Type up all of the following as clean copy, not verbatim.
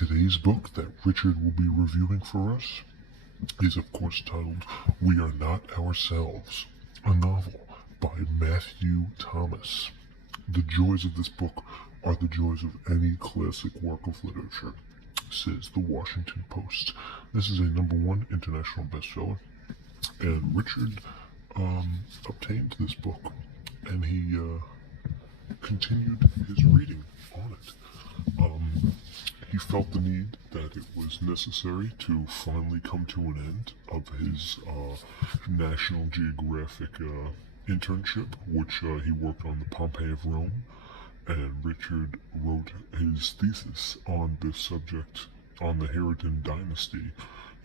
Today's book that Richard will be reviewing for us is, of course, titled We Are Not Ourselves, a novel by Matthew Thomas. The joys of this book are the joys of any classic work of literature, says the Washington Post. This is a #1 international bestseller, and Richard obtained this book, and he continued his reading on it. He felt the need that it was necessary to finally come to an end of his National Geographic internship, which he worked on the Pompeii of Rome, and Richard wrote his thesis on this subject on the Harridan dynasty,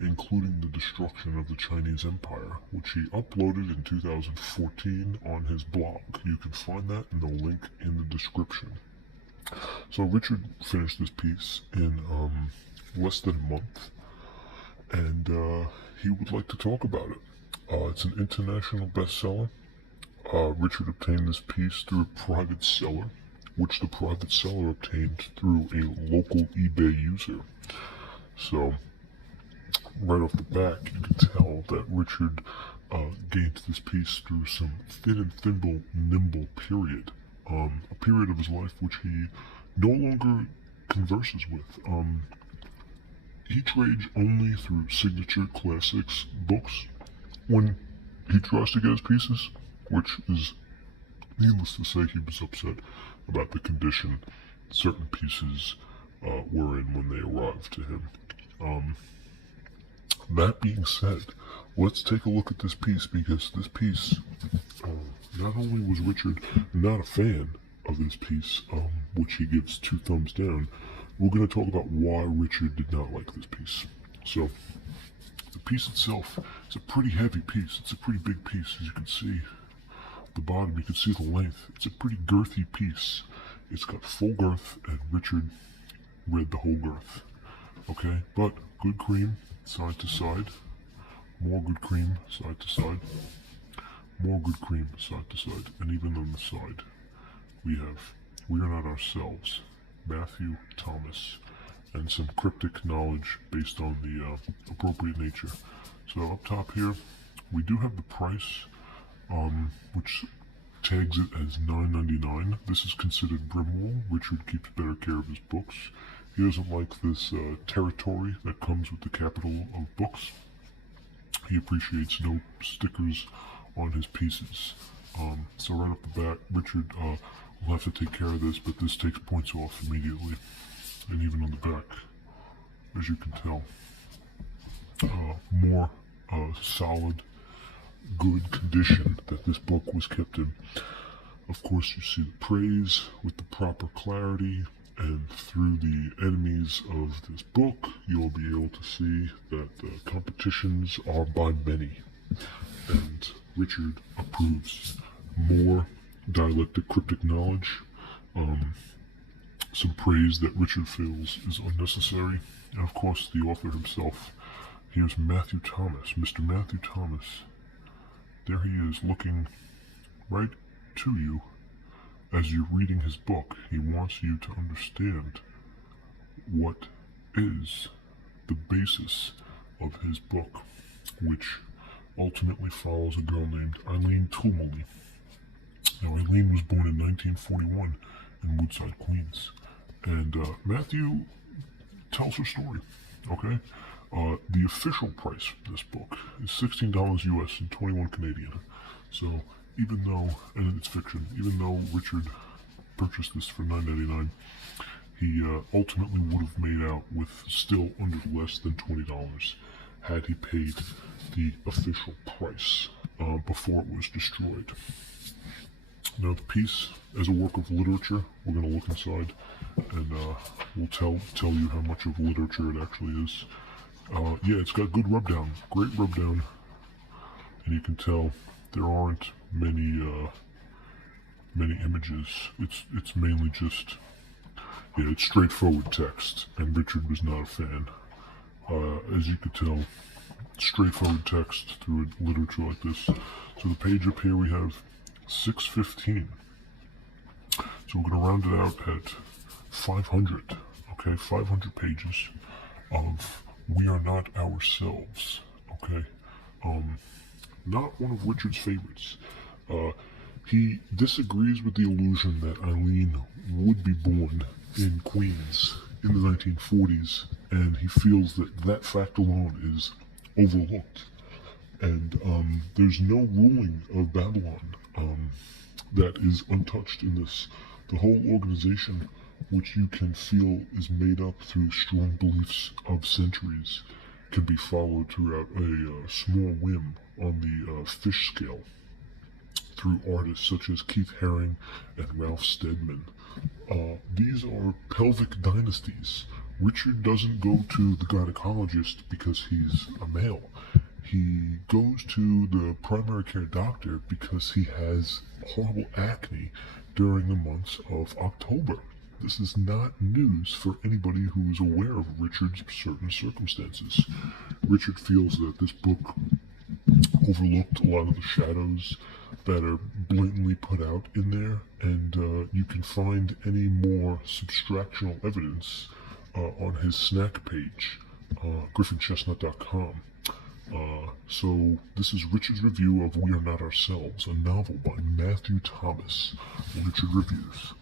including the destruction of the Chinese Empire, which he uploaded in 2014 on his blog. You can find that in the link in the description. So Richard finished this piece in less than a month, and he would like to talk about it. It's an international bestseller. Richard obtained this piece through a private seller, which the private seller obtained through a local eBay user. So right off the back, you can tell that Richard gained this piece through some thin and thimble, nimble period. A period of his life which he no longer converses with. He trades only through Signature Classics books when he tries to get his pieces, which is needless to say he was upset about the condition certain pieces were in when they arrived to him. That being said, let's take a look at this piece, because this piece, not only was Richard not a fan of this piece, which he gives 2 thumbs down, we're going to talk about why Richard did not like this piece. So, the piece itself is a pretty heavy piece. It's a pretty big piece, as you can see. At the bottom, you can see the length. It's a pretty girthy piece. It's got full girth, and Richard read the whole girth. Okay, but good cream, side to side. More good cream, side to side. More good cream, side to side. And even on the side, we have We Are Not Ourselves, Matthew Thomas, and some cryptic knowledge based on the appropriate nature. So up top here, we do have the price, which tags it as $9.99. This is considered Brimwall. Richard keeps better care of his books. He doesn't like this territory that comes with the capital of books. He appreciates no stickers on his pieces. So right off the bat, Richard will have to take care of this, but this takes points off immediately. And even on the back, as you can tell, more solid, good condition that this book was kept in. Of course, you see the praise with the proper clarity, and through the enemies of this book, you'll be able to see that the competitions are by many. And Richard approves more dialectic cryptic knowledge, some praise that Richard feels is unnecessary, and of course the author himself. Here's Matthew Thomas, Mr. Matthew Thomas. There he is, looking right to you as you're reading his book. He wants you to understand what is the basis of his book, which ultimately follows a girl named Eileen Tumuli. Now, Eileen was born in 1941 in Woodside, Queens, and Matthew tells her story, okay? The official price for this book is $16 US and 21 Canadian. So, even though, and it's fiction, even though Richard purchased this for $9.99, he ultimately would have made out with still under less than $20 had he paid the official price before it was destroyed. Now, the piece, as a work of literature, we're going to look inside, and we'll tell you how much of literature it actually is. Yeah, it's got good rub down, great rub down, and you can tell there aren't many images. It's mainly just, yeah, it's straightforward text, and Richard was not a fan. As you could tell, straightforward text through literature like this. So the page up here we have 615. So we're going to round it out at 500. Okay. okay? 500 pages of We Are Not Ourselves, okay? Not one of Richard's favorites. Uh, he disagrees with the illusion that Eileen would be born in Queens in the 1940s, and he feels that that fact alone is overlooked. And there's no ruling of Babylon that is untouched in this. The whole organization, which you can feel is made up through strong beliefs of centuries, can be followed throughout a small whim on the fish scale through artists such as Keith Haring and Ralph Steadman. These are pelvic dynasties. Richard doesn't go to the gynecologist because he's a male. He goes to the primary care doctor because he has horrible acne during the months of October. This is not news for anybody who is aware of Richard's certain circumstances. Richard feels that this book overlooked a lot of the shadows that are blatantly put out in there, and you can find any more subtractional evidence on his snack page, griffinchestnut.com. So this is Richard's review of We Are Not Ourselves, a novel by Matthew Thomas. Richard Reviews.